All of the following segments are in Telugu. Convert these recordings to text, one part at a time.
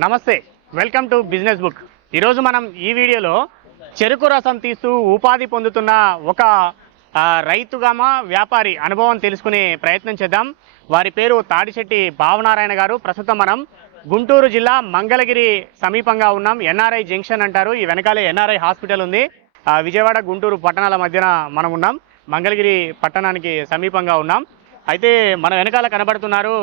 నమస్తే వెల్కమ్ టు బిజినెస్ బుక్. ఈరోజు మనం ఈ వీడియోలో చెరుకు రసం తీస్తూ ఉపాధి పొందుతున్న ఒక రైతుగామా వ్యాపారి అనుభవం తెలుసుకునే ప్రయత్నం చేద్దాం. వారి పేరు తాడిశెట్టి భావనారాయణ గారు. ప్రస్తుతం మనం గుంటూరు జిల్లా మంగళగిరి సమీపంగా ఉన్నాం. ఎన్ఆర్ఐ జంక్షన్ అంటారు. ఈ వెనకాలే ఎన్ఆర్ఐ హాస్పిటల్ ఉంది. విజయవాడ గుంటూరు పట్టణాల మధ్యన మనం ఉన్నాం. మంగళగిరి పట్టణానికి సమీపంగా ఉన్నాం. అయితే మన వెనకాల కనబడుతున్నారు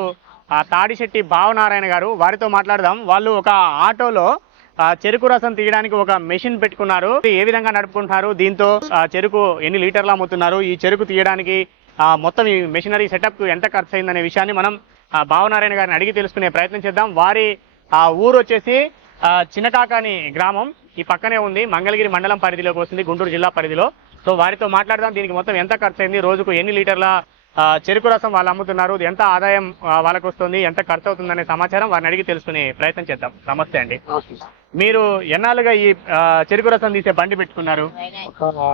తాడిశెట్టి భావనారాయణ గారు వారితో మాట్లాడదాం. వాళ్ళు ఒక ఆటోలో చెరుకు రసం తీయడానికి ఒక మెషిన్ పెట్టుకున్నారు. ఏ విధంగా నడుపుకుంటున్నారు? దీంతో చెరుకు ఎన్ని లీటర్లు అమ్ముతున్నారు? ఈ చెరుకు తీయడానికి మొత్తం ఈ మెషినరీ సెటప్ ఎంత ఖర్చు అయిందనే విషయాన్ని మనం భావనారాయణ గారిని అడిగి తెలుసుకునే ప్రయత్నం చేద్దాం. వారి ఆ ఊరు వచ్చేసి చిన్నకాకాని గ్రామం. ఈ పక్కనే ఉంది. మంగళగిరి మండలం పరిధిలోకి వస్తుంది. గుంటూరు జిల్లా పరిధిలో. సో వారితో మాట్లాడదాం. దీనికి మొత్తం ఎంత ఖర్చు అయింది రోజుకు ఎన్ని లీటర్ల చెరుకు రసం వాళ్ళు అమ్ముతున్నారు. ఎంత ఆదాయం వాళ్ళకు వస్తుంది ఎంత ఖర్చు అవుతుందనే సమాచారం వారిని అడిగి తెలుసుకునే ప్రయత్నం చేద్దాం. నమస్తే అండి. మీరు ఎన్నాళ్ళుగా ఈ చెరుకు రసం తీసే బండి పెట్టుకున్నారు?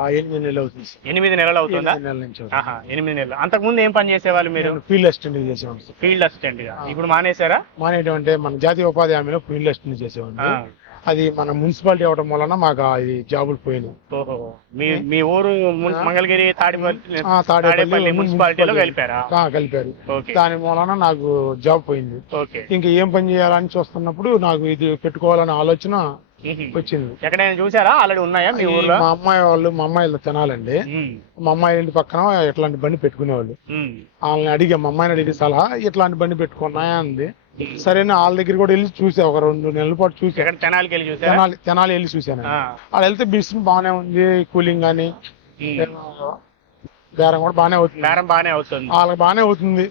ఎనిమిది నెలలు అవుతుంది. ఎనిమిది నెలలు అవుతుందా? ఎనిమిది నెలల నుంచి అవుతుంది. ఆహా ఎనిమిది నెలలు. అంతకు ముందు ఏం పని చేసేవాళ్ళు మీరు? నేను ఫీల్డ్ అసిస్టెంట్ చేసేవాడిని. ఫీల్డ్ అసిస్టెంట్గా ఇప్పుడు మానేశారా? మానేయడం అంటే మన జాతీయ ఉపాధి హామీలో ఫీల్డ్ అసిస్టెంట్ చేసేవాడిని. ఆ. అది మన మున్సిపాలిటీ అవడం వలన మాకు ఇది జాబులు పోయినాయి. ఓహో. మీ మీ ఊరు మున్- మంగళగిరి తాడిపల్లి ఆ, తాడేపల్లి తాడేపల్లి మున్సిపాలిటీలో మున్సిపాలిటీ. కలిపారా. ఆ, కలిపారు. ఓకే. దాని మూలన నాకు జాబ్ పోయింది. ఓకే. ఇంకా ఏం పని చేయాలని చూస్తున్నప్పుడు నాకు ఇది పెట్టుకోవాలనే ఆలోచన మ్మ్. వచ్చింది. ఎక్కడైనా చూసారా ఆల్రెడీ ఉన్నాయా మీ ఈ ఊర్లో? మా అమ్మాయి వాళ్ళు మా అమ్మాయిలు తినాలండి. మ్మ్. మా అమ్మాయి ఇంటి పక్కన ఇట్లాంటి బండి పెట్టుకునేవాళ్ళు. మ్మ్. వాళ్ళని అడిగా మా అమ్మాయిని అడిగి సలహా ఇట్లాంటి బండి పెట్టుకున్నాయా? అంది. సరేనా వాళ్ళ దగ్గర కూడా వెళ్ళి చూసా ఒక రెండు నెలల పాటు చూసా తెనాలికి వెళ్ళి తెనాలి తెనాలి వెళ్ళి చూశాను ఆ. వాళ్ళు వెళ్తే బిజినెస్ బాగానే ఉంది కూలింగ్ కానీ. బేరం కూడా బాగానే అవుతుంది బేరం బాగానే అవుతుంది వాళ్ళకి బాగానే అవుతుంది.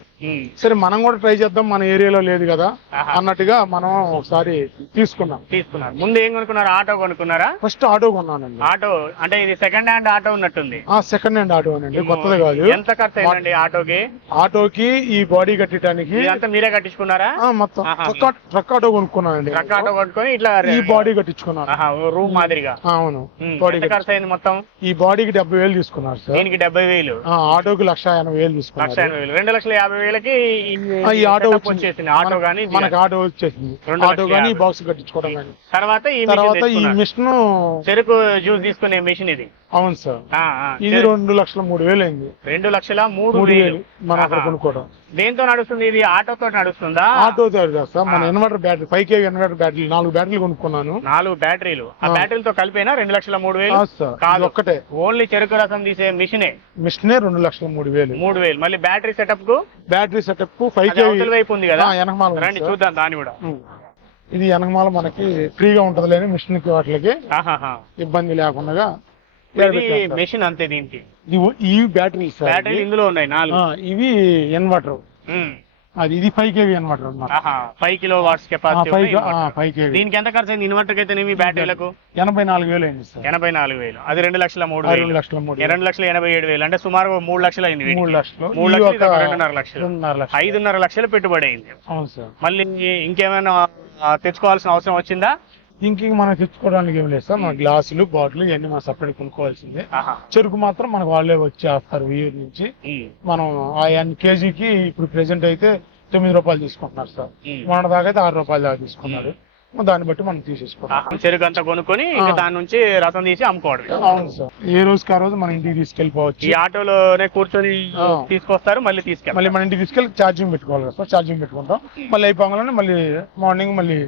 సరే మనం కూడా ట్రై చేద్దాం మన ఏరియాలో లేదు కదా. అన్నట్టుగా మనం ఒకసారి తీసుకున్నాం. తీసుకున్నారు ముందు ఏం కొనుక్కున్నారు? ఆటో కొనుక్కున్నారా? ఫస్ట్ ఆటో కొన్నానండి. ఆటో అంటే ఇది సెకండ్ హ్యాండ్ ఆటో ఉన్నట్టుంది. ఆ సెకండ్ హ్యాండ్ ఆటో అండి కొత్తది కాదు. ఎంత ఖర్చు అయిందండి ఆటోకి? ఆటోకి ఈ బాడీ కట్టడానికి ఇదంతా మీరే కట్టించుకున్నారా? మొత్తం. ట్రక్ ఆటో కొనుక్కున్నానండి ట్రక్ ఆటో కొట్టుకొని ఇట్లా ఈ బాడీ కట్టించుకున్నాను. రూమ్ మాదిరిగా. అవును. బాడీ ఖర్చు అయింది మొత్తం? ఈ బాడీకి డెబ్బై వేలు తీసుకున్నారు సార్. దీనికి డెబ్బై వేలు. ఆ, ఆటోకి లక్ష ఎనభై వేలు లక్ష తీసుకున్నారు ఎనభై వేలు. రెండు లక్షల యాభై వేలకి ఈ ఆటో. వచ్చేసింది. ఆటో కానీ మనకి ఆటో వచ్చేసింది. ఆటో కానీ. బాక్స్ కట్టించుకోవడం కానీ తర్వాత ఈ తర్వాత ఈ మిషన్ చెరుకు జ్యూస్ తీసుకునే మిషన్ ఇది. అవును సార్. ఇది రెండు లక్షల మూడు వేలు అయింది. రెండు లక్షల మూడు వేలు. మనం అక్కడ. కొనుక్కోవడం. దేంతో నడుస్తుంది ఇది? ఆటోతో నడుస్తుందా? ఆటో సార్ మన. Inverter battery five KV inverter battery నాలుగు బ్యాటరీలు కొనుక్కున్నాను. నాలుగు బ్యాటరీలు. ఆ. బ్యాటరీలతో కలిపేనా? రెండు లక్షల మూడు వేలు? కాదు ఒక్కటే. ఓన్లీ చెరుకు రసం తీసే మిషనే? మిషనే రెండు లక్షల మూడు వేలు. మూడు వేలు. మళ్ళీ బ్యాటరీ సెటప్కు బ్యాటరీ సెటప్ ఫైవ్ కేవీ వైపు ఉంది కదా వెనకమాల రండి. చూద్దాం దాన్ని కూడా. ఇది వెనకమాల మనకి ఫ్రీగా ఉంటది లేని మిషన్కి వాటికి. ఇబ్బంది లేకుండా మెషిన్ అంతే దీనికి ఈ బ్యాటరీ ఇది. ఇందులో ఉన్నాయి నాలుగు ఇవి ఇన్వర్టర్. అది ఇది ఫైవ్ కేవీ ఆహా five kilowatts capacity five five KV దీనికి ఎంత ఖర్చు అయింది? ఇన్వర్టర్ అయితే మీ బ్యాటరీలకు ఎనభై నాలుగు వేలు అయింది సార్. ఎనభై నాలుగు వేలు. అది రెండు లక్షల మూడు రెండు లక్షల మూడు రెండు లక్షల ఎనభై ఏడు వేలు. అంటే సుమారు మూడు లక్షలు అయింది. మూడు లక్షలు. మూడు లక్షలు రెండున్నర లక్షలు. ఐదున్నర లక్షలు పెట్టుబడి అయింది. అవును సార్. మళ్ళీ ఇంకేమైనా తెచ్చుకోవాల్సిన అవసరం వచ్చిందా? ఇంక మనం తెచ్చుకోవడానికి ఏం లేదు సార్. మన గ్లాసులు బాటిల్ ఇవన్నీ మనం సపరేట్ కొనుక్కోవాల్సిందే. చెరుకు మాత్రం మనకు వాళ్ళే వచ్చేస్తారు ఊరు నుంచి. మనం ఆ ఎన్ కేజీకి ఇప్పుడు ప్రెసెంట్ అయితే తొమ్మిది రూపాయలు తీసుకుంటున్నారు సార్. మన దాకా అయితే ఆరు రూపాయలు దాకా తీసుకున్నారు. దాన్ని బట్టి మనం తీసేసుకుంటాం ఆహా. చెరుకు అంతా కొనుక్కొని. దాని నుంచి రసం తీసి అమ్ముకోవడం అవును సార్. ఏ రోజుకి ఆ రోజు మన ఇంటికి తీసుకెళ్ళిపోవచ్చు. ఈ ఆటోలోనే కూర్చొని. తీసుకొస్తారు మళ్ళీ తీసుకెళ్ళి మళ్ళీ మన ఇంటికి తీసుకెళ్ళి ఛార్జింగ్ పెట్టుకోవాలి కదా సార్. ఛార్జింగ్ పెట్టుకుంటాం. మళ్ళీ అయిపోగానే మళ్ళీ మార్నింగ్ మళ్ళీ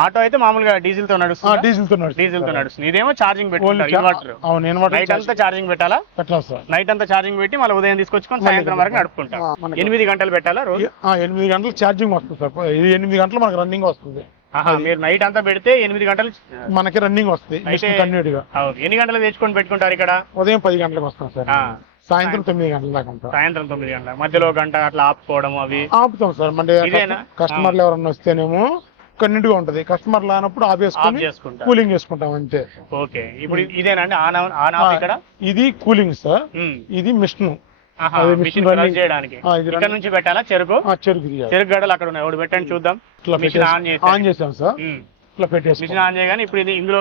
ఆటో అయితే మామూలుగా డీజిల్తో ఆ, నడుస్తుంది. డీజిల్తో నడుస్తుంది. డీజిల్తో. నడుస్తుంది ఇదేమో ఛార్జింగ్ పెట్టుకుంటారు ఇన్వర్టర్ అవును ఇన్వర్టర్ నైట్ అంతా ఛార్జింగ్ పెట్టాలా? పెట్టాలి సార్. నైట్ అంతా ఛార్జింగ్ పెట్టి మళ్ళీ ఉదయం తీసుకొచ్చుకొని సాయంత్రం వరకు నడుపుకుంటాం. ఎనిమిది గంటలు పెట్టాలా రోజు? ఆ, ఎనిమిది గంటలు ఛార్జింగ్ వస్తుంది సార్. ఇది ఎనిమిది గంటలు మనకు రన్నింగ్ వస్తుంది. ఆహా, మీరు నైట్ అంతా పెడితే ఎనిమిది గంటలు మనకి రన్నింగ్ వస్తుంది ఎన్ని గంటలు తెచ్చుకొని పెట్టుకుంటారు ఇక్కడ? ఉదయం పది గంటలకు వస్తాం సార్. ఆ. సాయంత్రం తొమ్మిది గంటల దాకా ఉంటాం. సాయంత్రం తొమ్మిది గంటల. మధ్యలో గంట అట్లా ఆపుకోవడం అవి. ఆపుతాం సార్. అంటే? కస్టమర్లు ఎవరన్నా వస్తేనేమో కన్నింటిగా ఉంటది. కస్టమర్ లేనప్పుడు ఆపేసుకొని కూలింగ్ చేసుకుంటాం. అంతే. ఓకే. ఇప్పుడు ఇదేనండి ఆన్ ఆఫ్ ఇక్కడ? ఇది కూలింగ్ సార్. ఇది మిషన్. మిషన్. చేయడానికి. ఇక్కడ. నుంచి పెట్టాలా? చెరుకు? చెరుకు చెరుకు గడలు అక్కడ ఉన్నాయి. ఒకటి పెట్టండి చూద్దాం. మిషన్ ఆన్ చేసి ఆన్ చేసాం సార్ ఇట్లా పెట్టేసి మిషన్ ఆన్ చేయగానే ఇప్పుడు ఇది ఇందులో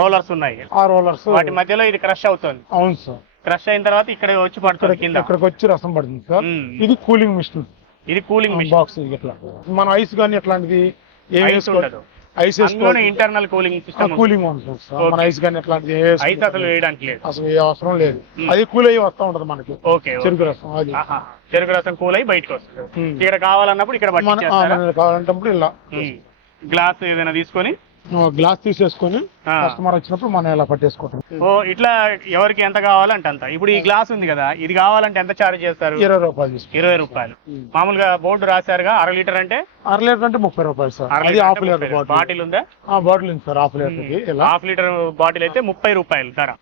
రోలర్స్ ఉన్నాయి. ఆ రోలర్స్. వాటి మధ్యలో ఇది క్రష్ అవుతుంది. అవును సార్ క్రష్ అయిన తర్వాత ఇక్కడ వచ్చి పడుతుంది కింద. ఇక్కడికి వచ్చి రసం పడుతుంది సార్. ఇది కూలింగ్ మిషన్ ఇది కూలింగ్ మిషన్ బాక్స్ ఇట్లా. మన ఐస్ కానీ అట్లాంటిది ఐస్ ఉండదు. ఇంటర్నల్ కూలింగ్ సిస్టమ్ కూలింగ్ ఉంటుంది. సార్. మన ఐస్ కానీ ఎట్లాంటిది ఏ ఐస్ అసలు వేయడానికి లేదు. అసలు ఏ అవసరం లేదు. అది కూల్ అయ్యి వస్తా ఉంటది మనకి. ఓకే చెరుకు రసం అది. చెరుకు రసం కూల్ అయి బయటకు వస్తుంది. ఇక్కడ కావాలన్నప్పుడు ఇక్కడ మన ఆ, పట్టించేస్తారా మనకి కావాలంటే ఇలా. గ్లాస్ ఏదైనా తీసుకొని గ్లాస్ తీసేసుకొని. కస్టమర్ వచ్చినప్పుడు మనం ఇలా పట్టేసుకుంటాం. ఓ ఇట్లా ఎవరికి ఎంత కావాలంటే అంత. ఇప్పుడు ఈ గ్లాస్ ఉంది కదా ఇది కావాలంటే ఎంత చార్జ్ చేస్తారు? ఇరవై రూపాయలు ఇరవై రూపాయలు. మామూలుగా బోర్డు రాశారుగా అర లీటర్ అంటే? అర లీటర్ అంటే ముప్పై రూపాయలు సార్. అది హాఫ్ లీటర్. బాటిల్. ఉందా? ఆ బాటిల్ ఉంది sir half litre half litre bottle అయితే ముప్పై రూపాయలు ధర.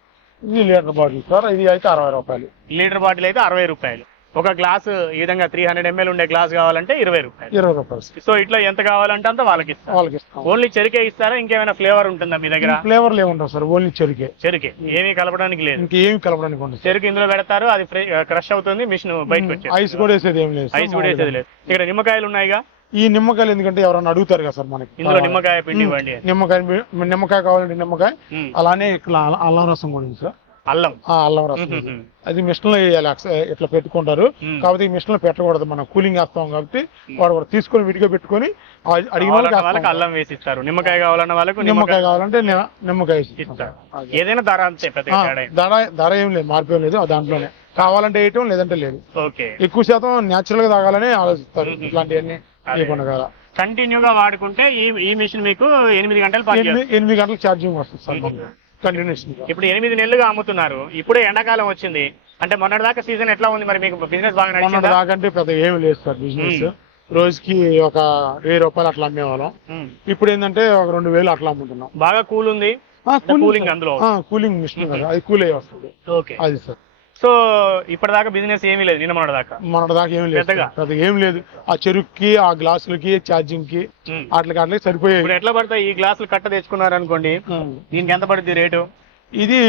ఇది లీటర్ బాటిల్ సార్ ఇది అయితే అరవై రూపాయలు. లీటర్ బాటిల్ అయితే అరవై రూపాయలు. ఒక గ్లాస్ ఈ విధంగా త్రీ హండ్రెడ్ ఎంఎల్ ఉండే గ్లాస్ కావాలంటే ఇరవై రూపాయలు. ఇరవై రూపాయలు. సో ఇట్లా ఎంత కావాలంటే అంత వాళ్ళకి ఇస్తారు వాళ్ళకి ఇస్తాం. ఓన్లీ చెరుకే ఇస్తారా? ఇంకేమైనా ఫ్లేవర్ ఉంటుందా మీ దగ్గర? ఫ్లేవర్లు ఏముండవు సార్ ఓన్లీ చెరుకే. చెరుకే. ఏమీ కలపడానికి లేదు. ఇంకేమి కలపడానికి ఉండదు చెరుకు ఇందులో పెడతారు అది క్రష్ అవుతుంది మిషన్ బయటకు వచ్చేది ఐస్ కూడా వేసేది ఏం లేదు. ఐస్ కూడా వేసేది లేదు. ఇక్కడ నిమ్మకాయలు ఉన్నాయిగా? ఈ నిమ్మకాయలు ఎందుకంటే ఎవరైనా అడుగుతారు కదా సార్ మనకి. ఇందులో నిమ్మకాయ పిండి. నిమ్మకాయ నిమ్మకాయ కావాలంటే నిమ్మకాయ. అలానే అల్లం రసం కూడా ఉంది సార్. అల్లం ఆ అల్లం రసం. అది మిషన్లో ఇట్లా పెట్టుకుంటారు. కాబట్టి ఈ మిషన్లో పెట్టకూడదు మనం కూలింగ్ వేస్తాం కాబట్టి వాడు తీసుకొని విడిగా పెట్టుకొని అడిగిన వాళ్ళకి. అల్లం వేసి ఇస్తారు నిమ్మకాయ కావాలన్న వాళ్ళకు నిమ్మకాయ కావాలంటే నిమ్మకాయ. ఇస్తారు. ఏదైనా ధర అంతే. ధర ధర ఏం లేదు మార్పు ఏం లేదు ఆ దాంట్లోనే కావాలంటే వేయటం లేదంటే లేదు ఎక్కువ శాతం న్యాచురల్గా తాగాలని ఆలోచిస్తారు. ఇట్లాంటివన్నీ. లేకుండా కదా కంటిన్యూగా వాడుకుంటే ఈ ఈ మిషన్ మీకు ఎనిమిది గంటలు ఎనిమిది గంటలకు ఛార్జింగ్ వస్తుంది సార్ కంటిన్యూషన్ ఇప్పుడు ఎనిమిది నెలలుగా అమ్ముతున్నారు. ఇప్పుడే ఎండాకాలం వచ్చింది. అంటే మొన్నటిదాకా సీజన్ ఎట్లా ఉంది మరి మీకు? బిజినెస్ బాగా మొన్న నడిచిందా దాకంటే పెద్ద ఏమి లేదు సార్ బిజినెస్ రోజుకి ఒక వెయ్యి రూపాయలు అట్లా అమ్మేవాళ్ళం. ఉమ్. ఇప్పుడు ఏంటంటే ఒక రెండు వేలు అట్లా అమ్ముతున్నాం. బాగా కూల్ ఉంది? కూలింగ్ అందులో కూలింగ్ మిషన్ కదా అది కూల్ అయ్యి వస్తుంది. ఓకే. అది సార్. సో ఇప్పటిదాకా బిజినెస్ ఏమీ లేదు నిన్న మొన్నటిదాకా. మన దాకా ఏం లేదు పెద్దగా? ఏం లేదు. ఆ చెరుక్కి ఆ గ్లాసులకి ఛార్జింగ్కి. వాటికి అట్లకి సరిపోయాయి. ఇప్పుడు ఎట్లా పడతాయి? ఈ గ్లాసులు కట్ట తెచ్చుకున్నారు అనుకోండి దీనికి ఎంత పడుతుంది రేటు? ఇది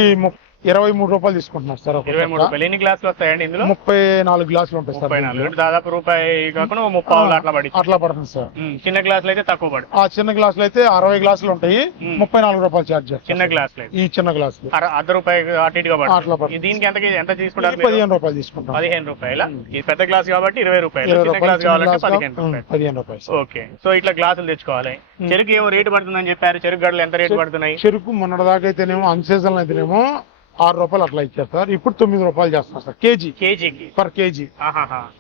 ఇరవై మూడు రూపాయలు తీసుకుంటున్నారు సార్ ఇరవై మూడు. రూపాయలు. ఎన్ని గ్లాసులు వస్తాయండి ఇందులో? ముప్పై నాలుగు గ్లాసులు ఉంటాయి సార్ ముప్పై నాలుగు. అంటే దాదాపు రూపాయి కాకుండా ముప్పై అట్లా పడి అట్లా పడుతుంది సార్. చిన్న గ్లాసులు అయితే తక్కువ పడు. ఆ చిన్న గ్లాసులు అయితే అరవై గ్లాసులు ఉంటాయి. ముప్పై నాలుగు రూపాయలు చేస్తారు. చిన్న గ్లాసులు ఈ చిన్న గ్లాసులు. అర- అర్ధ రూపాయి అటు ఇటుగా అట్లా. ఈ దీనికి ఎంత ఎంత తీసుకుంటారు? పదిహేను రూపాయలు తీసుకుంటాం. పదిహేను రూపాయల. ఈ పెద్ద గ్లాస్ కాబట్టి ఇరవై రూపాయలు. చిన్న గ్లాస్ కావాలంటే పదిహేను రూపాయలు. పదిహేను రూపాయలు సార్. ఓకే. సో ఇట్లా గ్లాసులు తెచ్చుకోవాలి. చెరుకు ఏమో రేటు పడుతుందని చెప్పారు. చెరుకు గడ్డలు ఎంత రేటు పడుతున్నాయి? చెరుకు మొన్నటి దాకా అయితేనేమో అన్ సీజన్ అయితేనేమో ఆరు రూపాయలు అట్లా ఇచ్చారు సార్ ఇప్పుడు తొమ్మిది రూపాయలు చేస్తున్నారు సార్. కేజీ. కేజీకి? Per KG.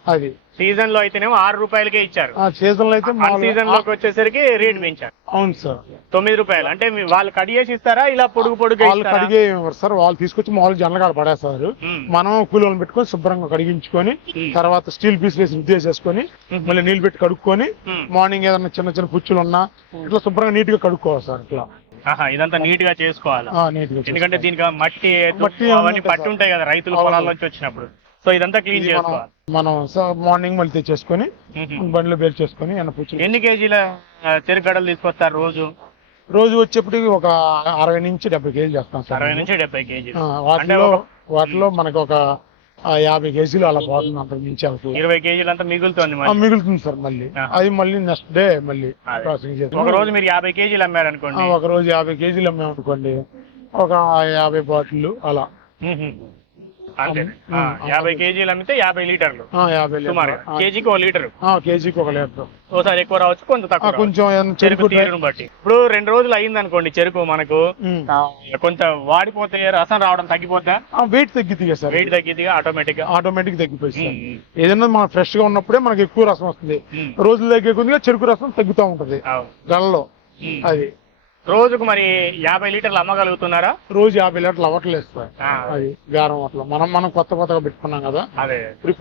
అది. సీజన్లో అయితేనేమో ఆరు రూపాయలకే ఇచ్చారు. ఆ సీజన్లో అయితే సీజన్లోకి వచ్చేసరికి రేట్ పెంచారు. అవును సార్. తొమ్మిది రూపాయలు. అంటే వాళ్ళు కడిగేసి ఇస్తారా ఇలా పొడుగు పొడుగు వాళ్ళు కడిగే సార్. వాళ్ళు తీసుకొచ్చి మామూలు జనరల్ కాడ పడేస్తారు. మనం కూలీలను పెట్టుకొని శుభ్రంగా కడిగించుకొని. తర్వాత స్టీల్ పీస్ వేసి ఉద్దేసేసుకొని ఉమ్. మళ్ళీ నీళ్ళు పెట్టి కడుక్కొని. మార్నింగ్ ఏదైనా చిన్న చిన్న పుచ్చులు ఉన్నా ఇట్లా శుభ్రంగా నీట్గా కడుక్కోవాలి సార్ ఇట్లా. ఇదంతా నీట్గా చేసుకోవాలి. ఎందుకంటే దీనికి మట్టి అవన్నీ పట్టి. ఉంటాయి కదా రైతులు అవును. పొలాల నుంచి వచ్చినప్పుడు. సో ఇదంతా క్లీన్ చేసుకోవాలి. మనం మార్నింగ్ మళ్ళీ తెచ్చేసుకొని. బండిలో బేర్ చేసుకొని ఎన్న కేజీల ఆ, చెరుకు గడలు తీసుకొస్తారు రోజు? రోజు వచ్చేప్పటికి ఒక అరవై నుంచి డెబ్బై కేజీలు చేస్తాం సార్ అరవై నుంచి డెబ్బై కేజీలు. అంటే వాటిలో వాటిలో మనకు ఒక యాభై కేజీలు అలా పోతుంది అంత మించి అవుతుంది ఇరవై కేజీలు అంతా మిగులుతుంది మిగులుతుంది సార్ మళ్ళీ. అది మళ్ళీ నెక్స్ట్ డే మళ్ళీ. ప్రాసెసింగ్ చేస్తాం. ఒక రోజు మీరు యాభై కేజీలు అమ్మారు అనుకోండి ఒక రోజు యాభై కేజీలు అమ్మామనుకోండి. ఒక యాభై బాటిల్ అలా. యాభై కేజీలు అమ్మితే యాభై లీటర్లు. యాభై సుమారు కేజీకి ఒక లీటర్. ఆ, కేజీకి ఒక లీటర్. ఓసారి ఎక్కువ రావచ్చు కొంత తక్కువ. కొంచెం చెరుకు తీరును బట్టి. ఇప్పుడు రెండు రోజులు అయింది అనుకోండి చెరుకు మనకు. కొంత వాడిపోతే రసం రావడం తగ్గిపోద్దా? వెయిట్ తగ్గిద్ది సార్. వెయిట్ తగ్గిద్దిగా ఆటోమేటిక్గా ఆటోమేటిక్ తగ్గిపోయింది ఏదైనా మనం ఫ్రెష్గా ఉన్నప్పుడే మనకి ఎక్కువ రసం వస్తుంది. రోజులు తగ్గే కొద్దిగా చెరుకు రసం తగ్గుతూ ఉంటది. ఉమ్. అది. రోజుకు మరి యాభై లీటర్లు అమ్మగలుగుతున్నారా? రోజు యాభై లీటర్లు అవ్వట్లేదు సార్. అది బేరం అట్లా మనం మనం కొత్త కొత్తగా పెట్టుకున్నాం కదా. అదే. ఇప్పుడు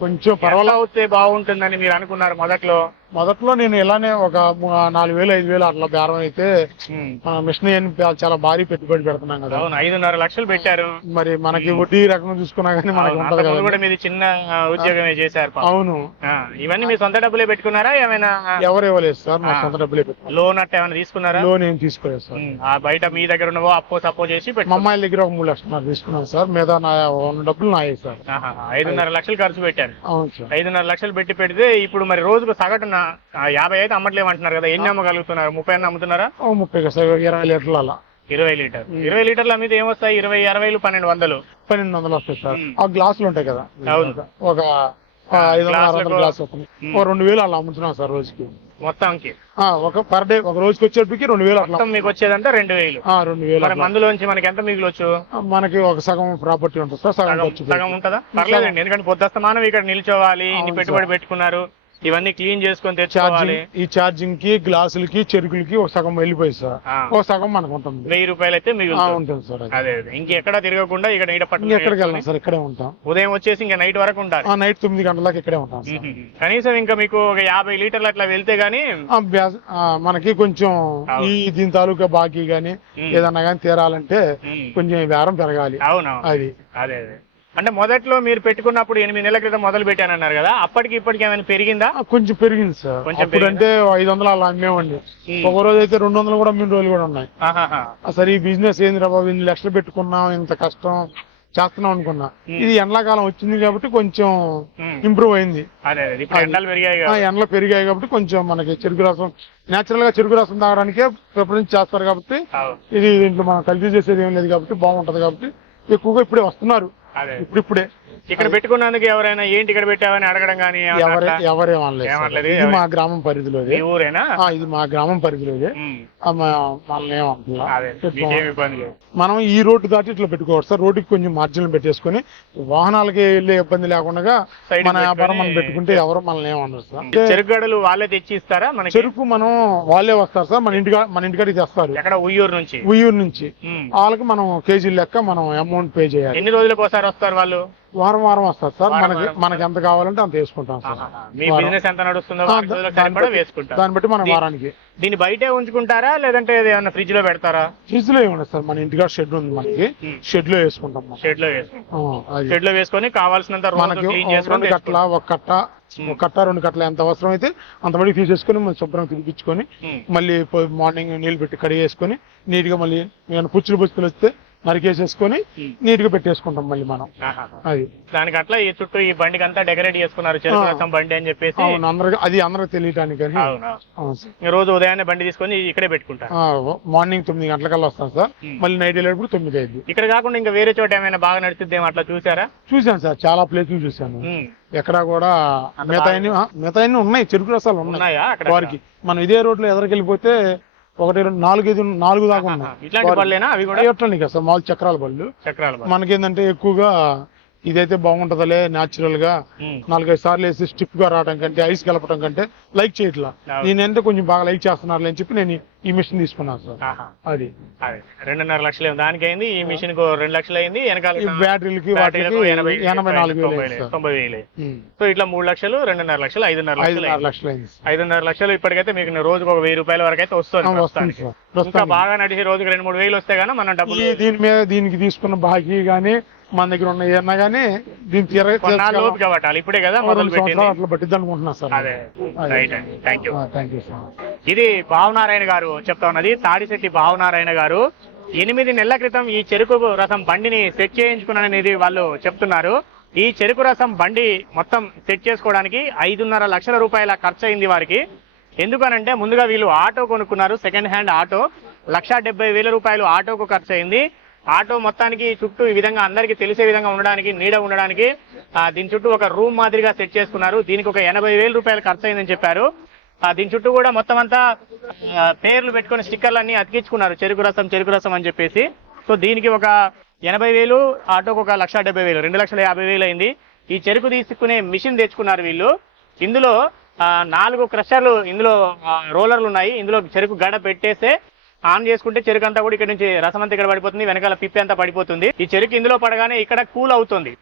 కొంచెం పర్వాలా. అవుతే బాగుంటుందని మీరు అనుకున్నారు మొదట్లో? మొదట్లో నేను ఇలానే ఒక నాలుగు వేలు ఐదు వేలు అట్లా బేరం అయితే మిషన్ చాలా భారీ పెట్టుబడి పెడుతున్నాం కదా. అవును ఐదున్నర లక్షలు పెట్టారు. మరి మనకి వడ్డీ రకం చూసుకున్నా కానీ మనకి ఉంటది కదా కూడా మీది చిన్న ఉద్యోగమే చేశారు. అవును. ఇవన్నీ మీ సొంత డబ్బులే పెట్టుకున్నారా? ఏమైనా ఎవరు ఇవ్వలేదు సార్ మా. సొంత డబ్బులే లోన్ అట్ట ఏమైనా తీసుకున్నారా? లోన్ ఏం తీసుకోలేదు సార్. ఆ బయట మీ దగ్గర ఉన్నవో అప్పో సప్పో చేసి మా అమ్మాయిల దగ్గర ఒక మూడు లక్షలు తీసుకున్నాను సార్ మీద నా డబ్బులు నాయే సార్. ఐదున్నర లక్షలు ఖర్చు పెట్టారు. అవును సార్. ఐదున్నర లక్షలు పెట్టి పెడితే ఇప్పుడు మరి రోజుకు సగటున యాభై అయితే అమ్మట్లేము అంటున్నారు కదా. ఎన్ని అమ్మగలుగుతున్నారు? ముప్పై అన్న అమ్ముతున్నారా? ఓ ముప్పై ఇరవై లీటర్లు అలా ఇరవై లీటర్. ఇరవై లీటర్ల మీద ఏమొస్తాయి? ఇరవై అరవైలు పన్నెండు వందలు. పన్నెండు వందలు వస్తాయి సార్. ఆ గ్లాసులు ఉంటాయి కదా. అవును. ఒక ఐదు వందల గ్లాస్. ఓ రెండు వేలు అలా అమ్ముతున్నాం సార్ రోజుకి. మొత్తానికి. ఒక పర్ డే ఒక రోజుకి వచ్చేటికి రెండు వేలు అట్లా. మొత్తం మీకు వచ్చేదంటే రెండు వేలు. రెండు వేలు. మందులోంచి మనకి ఎంత మిగిలొచ్చు? మనకి ఒక సగం ప్రాపర్టీ ఉంటుంది సార్ సగం సగం ఉంటుందా? పర్లేదండి ఎందుకంటే పొద్దుస్తమానం ఇక్కడ నిల్చోవాలి ఇన్ని పెట్టుబడి. పెట్టుకున్నారు. ఇవన్నీ క్లీన్ చేసుకొని తెచ్చుకోవాలి. ఈ ఛార్జింగ్కి గ్లాసులకి చెరుకులకి ఒక సగం వెళ్ళిపోయి సార్. ఒక సగం మనకు ఉంటుంది. వెయ్యి రూపాయలు అయితే మిగులుతుంది ఉంటుంది సార్ అది. ఇంకెక్కడ తిరగకుండా ఇక్కడ నీడ పట్టు ఇంకెక్కడికి వెళ్ళాం సార్? ఇక్కడే ఉంటాం. ఉదయం వచ్చేసి ఇంకా నైట్ వరకు ఆ నైట్ తొమ్మిది గంటలకు ఇక్కడే ఉంటాం. కనీసం ఇంకా మీకు ఒక యాభై లీటర్లు అట్లా వెళ్తే గానీ మనకి కొంచెం అవును. ఈ దీని తాలూకా బాకీ గాని. ఏదన్నా గానీ తీరాలంటే. కొంచెం బేరం పెరగాలి. అవునవును. అది. అదే అదే. అంటే మొదట్లో మీరు పెట్టుకున్నప్పుడు ఎనిమిది నెలల క్రితం మొదలు పెట్టానన్నారు కదా అప్పటికి ఇప్పటికి ఏమైనా పెరిగిందా కొంచెం పెరిగింది సార్ కొంచెం అంటే ఐదు వందలు అలా అమ్మేవండి మ్మ్. ఒక రోజు అయితే రెండు వందలు కూడా అమ్మిన రోజులు కూడా ఉన్నాయి. అసలు ఈ బిజినెస్ ఏంది రా బాబు ఇన్ని లక్షలు పెట్టుకున్నాం ఇంత కష్టం చేస్తున్నాం అనుకున్నా. ఇది ఎండాకాలం వచ్చింది కాబట్టి కొంచెం. ఇంప్రూవ్ అయింది. ఎండలు పెరిగాయి కాబట్టి కొంచెం మనకి చెరుకు రసం నేచురల్గా చెరుకు రసం తాగడానికే ప్రిఫరెన్స్ చేస్తారు కాబట్టి. ఇది దీంట్లో మనం కల్తీ చేసేది ఏం లేదు కాబట్టి బాగుంటది కాబట్టి ఎక్కువగా ఇప్పుడే వస్తున్నారు ఇప్పుడిప్పుడే ఇక్కడ పెట్టుకున్నందుకు ఎవరైనా ఏంటి ఇక్కడ పెట్టావని అడగడం కానీ ఏమన్నా ఎవరే అట్లా? ఎవరేం అనలేదు సార్. ఏమనలేదు, ఇది ఎవరే- మా గ్రామం పరిధిలోదే. మీ ఊరేనా? ఇది మా గ్రామం పరిధిలోదే. లేదు. మనం ఈ రోడ్డు దాటి ఇట్లా పెట్టుకోవచ్చు సార్. రోడ్డుకి కొంచెం మార్జిన్లు పెట్టేసుకొని వాహనాలకి వెళ్ళే ఇబ్బంది లేకుండా మన వ్యాపారం మనం పెట్టుకుంటే ఎవరు మనల్ని ఏమన్నారు సార్. అంటే చెరుకు గడలు వాళ్ళే తెచ్చి ఇస్తారా మనకి? చెరుకు మనం వాళ్ళే వస్తారు సార్. మన ఇంటికా మన ఇంటికాడికి తెస్తారు. ఎక్కడ? ఉయ్యూరు నుంచి? ఉయ్యూరు నుంచి. వాళ్ళకి మనం కేజీ లెక్క మనం అమౌంట్ పే చేయాలి. ఎన్ని రోజులకు ఒకసారి వస్తారు వాళ్ళు? వారం వారం వస్తారు సార్ మనకి. మనకి ఎంత కావాలంటే అంత వేసుకుంటాం సార్. మీ. బిజినెస్ ఎంత నడుస్తుందో రోజులకు దాన్ని బట్టి- మనం వారానికి దీన్ని బయటే ఉంచుకుంటారా లేదంటే ఏమైనా ఫ్రిడ్జ్లో పెడతారా ఫ్రిడ్జ్లో ఏమన్నా సార్ మన ఇంటికాడ షెడ్ ఉంది మనకి. షెడ్లో వేసుకుంటాం. షెడ్లో వేసుకుంటాం షెడ్లో వేసుకొని కావాల్సినంత మనకి రెండు కట్ల ఒక కట్ట ఒక కట్ట రెండు కట్టలు ఎంత అవసరం అయితే అంతవరకు తీసేసుకొని మనం శుభ్రంగా తిరిపించుకొని మ్మ్. మళ్ళీ మార్నింగ్ నీళ్ళు పెట్టి కడిగేసుకొని నీట్గా మళ్ళీ ఏమైనా పుచ్చులు పుచ్చులు వస్తే నరికేసేసుకొని మ్మ్. నీట్గా పెట్టేసుకుంటాం మళ్ళీ మనం. అది. దానికి అట్లా ఈ చుట్టూ ఈ బండికి అంతా డెకరేట్ చేసుకున్నారు చెరుకు బండి అని చెప్పేసి. అవును అందరికి అది అందరికి తెలియటానికి ఈ రోజు ఉదయాన్నే బండి తీసుకొని ఇక్కడే పెట్టుకుంటారు. మార్నింగ్ తొమ్మిది గంటలకల్లా వస్తాం సార్. మళ్ళీ నైట్ వెళ్ళేటప్పుడు తొమ్మిది అయింది ఇక్కడ కాకుండా ఇంకా వేరే చోట ఏమైనా బాగా నడుస్తుందేమో అట్లా చూసారా? చూశాను సార్. చాలా ప్లేసులు చూశాను. మ్మ్. ఎక్కడా కూడా మిగతా మిగతా ఉన్నాయి? చెరుకు రసాలు ఉన్నాయి. వారికి. మనం ఇదే రోడ్లో ఎదరికెళ్ళిపోతే ఒకటి రెండు నాలుగు ఐదు నాలుగు దాకా ఉన్నాయి. ఇట్లాంటి బళ్ళేనా? అవి కూడా? ఎట్లండి కదా సార్ మామూలు చక్రాల బళ్ళు. చక్రాల బళ్ళు. మనకేందంటే ఎక్కువగా ఇదైతే బాగుంటదిలే న్యాచురల్గా మ్మ్. నాలుగైదు సార్లు వేసి స్టిప్గా రావడం కంటే ఐస్ కలపడం కంటే లైక్ చేయట్లా. నేనంటే కొంచెం బాగా లైక్ చేస్తున్నారు అని చెప్పి నేను ఈ మిషన్ తీసుకున్నాను సార్. అది అదే రెండున్నర లక్షలు దానికి అయింది ఈ మిషన్కు రెండు లక్షలు అయింది వెనకాల బ్యాటరీలకి వాటికి ఎనభై నాలుగు వేలు తొంభై వేలు. సో ఇట్లా మూడు లక్షలు రెండున్నర లక్షలు ఐదున్నర ఐదున్నర. లక్షలు అయింది. ఐదున్నర లక్షలు ఇప్పటికైతే మీకు రోజుకు ఒక వెయ్యి రూపాయల వరకు అయితే వస్తుంది ఇంకా ప్రస్తుతానికి. బాగా నడిచి రోజుకి రెండు మూడు వేలు వస్తే గానీ మనం డబ్బులు దీని మీద దీనికి తీసుకున్న బాకీ గానీ మన దగ్గర ఉన్న ఏమన్నా గానీ దీని తీర కొన్నాళ్ళు ఓపిక పట్టాలి. ఇప్పుడే కదా మొదలు సంవత్సరాలు అట్లా పట్టిద్ది అనుకుంటున్నా సార్. అదే. రైట్ అండి థ్యాంక్ యూ ఇది భావనారాయణ గారు చెప్తా ఉన్నది. తాడిశెట్టి భావనారాయణ గారు ఎనిమిది నెలల క్రితం ఈ చెరుకు రసం బండిని సెట్ చేయించుకున్నాననేది వాళ్ళు చెప్తున్నారు. ఈ చెరుకు రసం బండి మొత్తం సెట్ చేసుకోవడానికి ఐదున్నర లక్షల రూపాయల ఖర్చు అయింది వారికి. ఎందుకనంటే ముందుగా వీళ్ళు ఆటో కొనుక్కున్నారు. Second hand auto. లక్ష డెబ్బై వేల రూపాయలు ఆటోకు ఖర్చు అయింది ఆటో మొత్తానికి చుట్టూ ఈ విధంగా అందరికీ తెలిసే విధంగా ఉండడానికి నీడ ఉండడానికి దీని చుట్టూ ఒక రూమ్ మాదిరిగా సెట్ చేసుకున్నారు. దీనికి ఒక ఎనభై వేల రూపాయలు ఖర్చు అయిందని చెప్పారు. ఆ, దీని చుట్టూ కూడా మొత్తం అంతా పేర్లు పెట్టుకుని స్టిక్కర్లు అన్ని అతికించుకున్నారు. చెరుకు రసం చెరుకు రసం అని చెప్పేసి. సో దీనికి ఒక ఎనభై వేలు ఆటోకు ఒక లక్ష డెబ్బై వేలు రెండు లక్షల యాభై వేలు అయింది. ఈ చెరుకు తీసుకునే మిషన్ తెచ్చుకున్నారు వీళ్ళు. ఇందులో నాలుగు క్రషర్లు ఇందులో రోలర్లు ఉన్నాయి. ఇందులో చెరుకు గడ పెట్టేస్తే ఆన్ చేసుకుంటే చెరుకు అంతా కూడా ఇక్కడ నుంచి రసం అంతా ఇక్కడ పడిపోతుంది వెనకాల పిప్పి అంతా పడిపోతుంది. ఈ చెరుకు ఇందులో పడగానే ఇక్కడ కూల్ అవుతుంది.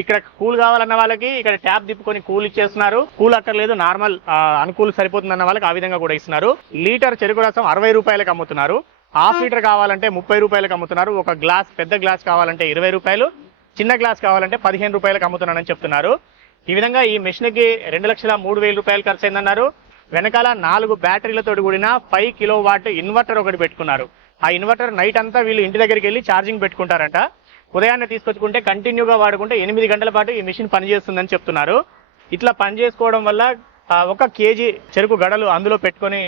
ఇక్కడ కూల్ కావాలన్న వాళ్ళకి ఇక్కడ ట్యాప్ తిప్పుకొని కూల్ ఇచ్చేస్తున్నారు. కూల్ అక్కర్లేదు నార్మల్ అనుకూల్ సరిపోతుంది అన్న వాళ్ళకి ఆ విధంగా కూడా ఇస్తున్నారు. లీటర్ చెరుకు రసం అరవై రూపాయలకు అమ్ముతున్నారు. హాఫ్ లీటర్ కావాలంటే ముప్పై రూపాయలకు అమ్ముతున్నారు. ఒక గ్లాస్ పెద్ద గ్లాస్ కావాలంటే ఇరవై రూపాయలు చిన్న గ్లాస్ కావాలంటే పదిహేను రూపాయలకు అమ్ముతున్నానని చెప్తున్నారు. ఈ విధంగా ఈ మిషన్కి రెండు లక్షల మూడు వేల రూపాయలు ఖర్చు అయిందన్నారు. వెనకాల నాలుగు బ్యాటరీలతో కూడిన ఫైవ్ కిలో వాట్ ఇన్వర్టర్ ఒకటి పెట్టుకున్నారు. ఆ ఇన్వర్టర్ నైట్ అంతా వీళ్ళు ఇంటి దగ్గరికి వెళ్ళి ఛార్జింగ్ పెట్టుకుంటారంట. ఉదయాన్నే తీసుకొచ్చుకుంటే కంటిన్యూగా వాడుకుంటే ఎనిమిది గంటల పాటు ఈ మిషన్ పనిచేస్తుందని చెప్తున్నారు. ఇట్లా పని చేసుకోవడం వల్ల ఒక కేజీ చెరుకు గడలు అందులో పెట్టుకొని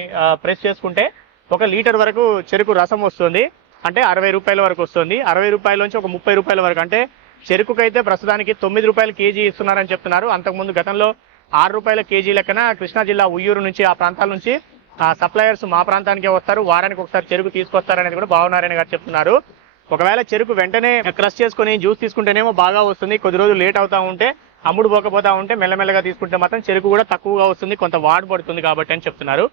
ప్రెస్ చేసుకుంటే ఒక లీటర్ వరకు చెరుకు రసం వస్తుంది. అంటే అరవై రూపాయల వరకు వస్తుంది. అరవై రూపాయల నుంచి ఒక ముప్పై రూపాయల వరకు. అంటే చెరుకుకైతే ప్రస్తుతానికి తొమ్మిది రూపాయలు కేజీ ఇస్తున్నారని చెప్తున్నారు. అంతకుముందు గతంలో ఆరు రూపాయల కేజీ లెక్కన కృష్ణా జిల్లా ఉయ్యూరు నుంచి ఆ ప్రాంతాల నుంచి ఆ సప్లయర్స్ మా ప్రాంతానికే వస్తారు. వారానికి ఒకసారి చెరుకు తీసుకొస్తారనేది కూడా భావనారాయణ గారు చెప్తున్నారు. ఒకవేళ చెరుకు వెంటనే క్రష్ చేసుకుని జ్యూస్ తీసుకుంటేనేమో బాగా వస్తుంది. కొద్ది రోజులు లేట్ అవుతా ఉంటే అమ్ముడు పోకపోతా ఉంటే మెల్లమెల్లగా తీసుకుంటే మాత్రం చెరుకు కూడా తక్కువగా వస్తుంది. కొంత వాడు పడుతుంది కాబట్టి అని చెప్తున్నారు.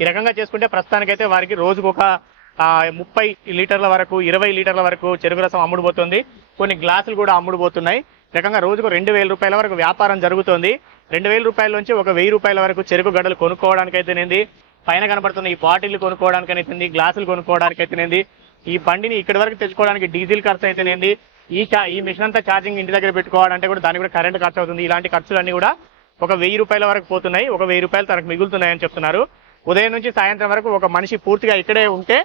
ఈ రకంగా చేసుకుంటే ప్రస్తుతానికైతే వారికి రోజుకు ఒక ముప్పై లీటర్ల వరకు ఇరవై లీటర్ల వరకు చెరుకు రసం అమ్ముడుపోతుంది కొన్ని గ్లాసులు కూడా అమ్ముడుపోతున్నాయి ఏకంగా రోజుకు రెండు వేల రూపాయల వరకు వ్యాపారం జరుగుతోంది. రెండు వేల రూపాయల నుంచి ఒక వెయ్యి రూపాయల వరకు చెరుకు గడ్డలు కొనుక్కోవడానికి అయితేనేది పైన కనబడుతున్న ఈ బాటిల్ కొనుక్కోవడానికి అయితేనేది గ్లాసులు కొనుక్కోవడానికి అయితేనేది ఈ బండిని ఇక్కడి వరకు తెచ్చుకోవడానికి డీజిల్ ఖర్చు అయితేనేది ఈ ఈ మిషన్ అంతా ఛార్జింగ్ ఇంటి దగ్గర పెట్టుకోవాలంటే కూడా దానికి కూడా కరెంట్ ఖర్చు అవుతుంది ఇలాంటి ఖర్చులన్నీ కూడా ఒక వెయ్యి రూపాయల వరకు పోతున్నాయి. ఒక వెయ్యి రూపాయలు తనకు మిగులుతున్నాయని చెప్తున్నారు. ఉదయం నుంచి సాయంత్రం వరకు ఒక మనిషి పూర్తిగా ఇక్కడే ఉంటే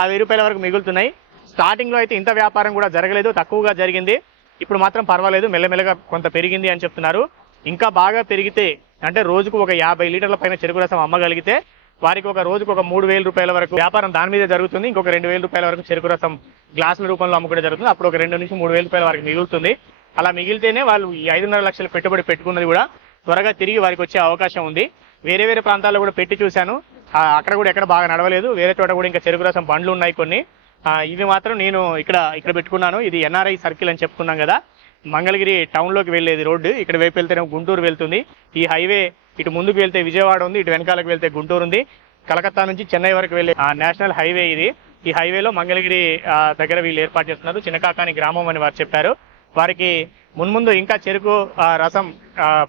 ఆ వెయ్యి రూపాయల వరకు మిగులుతున్నాయి. స్టార్టింగ్లో అయితే ఇంత వ్యాపారం కూడా జరగలేదు. తక్కువగా జరిగింది. ఇప్పుడు మాత్రం పర్వాలేదు మెల్లమెల్లగా కొంత పెరిగింది అని చెప్తున్నారు. ఇంకా బాగా పెరిగితే అంటే రోజుకు ఒక యాభై లీటర్ల పైన చెరుకు రసం అమ్మగలిగితే వారికి ఒక రోజుకు ఒక మూడు వేల రూపాయల వరకు వ్యాపారం దాని మీద జరుగుతుంది. ఇంకొక రెండు వేల రూపాయల వరకు చెరుకు రసం గ్లాసుల రూపంలో అమ్ముకోవడం జరుగుతుంది. అప్పుడు ఒక రెండు నుంచి మూడు వేల రూపాయల వరకు మిగులుతుంది. అలా మిగిలితేనే వాళ్ళు ఈ ఐదున్నర లక్షల పెట్టుబడి పెట్టుకున్నది కూడా త్వరగా తిరిగి వారికి వచ్చే అవకాశం ఉంది. వేరే వేరే ప్రాంతాల్లో కూడా పెట్టి చూశాను. అక్కడ కూడా ఎక్కడ బాగా నడవలేదు. వేరే చోట కూడా ఇంకా చెరుకు రసం బండ్లు ఉన్నాయి కొన్ని. ఇది ఇవి మాత్రం నేను ఇక్కడ ఇక్కడ పెట్టుకున్నాను. ఇది ఎన్ఆర్ఐ సర్కిల్ అని చెప్పుకున్నాం కదా. మంగళగిరి టౌన్లోకి వెళ్ళేది రోడ్డు. ఇక్కడ వైపు వెళ్తేనే గుంటూరు వెళ్తుంది. ఈ హైవే ఇటు ముందుకు వెళ్తే విజయవాడ ఉంది. ఇటు వెనకాలకు వెళ్తే గుంటూరు ఉంది. కలకత్తా నుంచి చెన్నై వరకు వెళ్ళే నేషనల్ హైవే ఇది. ఈ హైవేలో మంగళగిరి దగ్గర వీళ్ళు ఏర్పాటు చేస్తున్నారు. చిన్నకాకాని గ్రామం అని వారు చెప్పారు. వారికి మున్ముందు ఇంకా చెరుకు రసం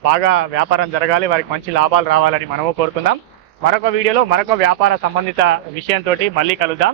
బాగా వ్యాపారం జరగాలి. వారికి మంచి లాభాలు రావాలని మనము కోరుకుందాం. మరొక వీడియోలో మరొక వ్యాపార సంబంధిత విషయంతో మళ్ళీ కలుద్దాం.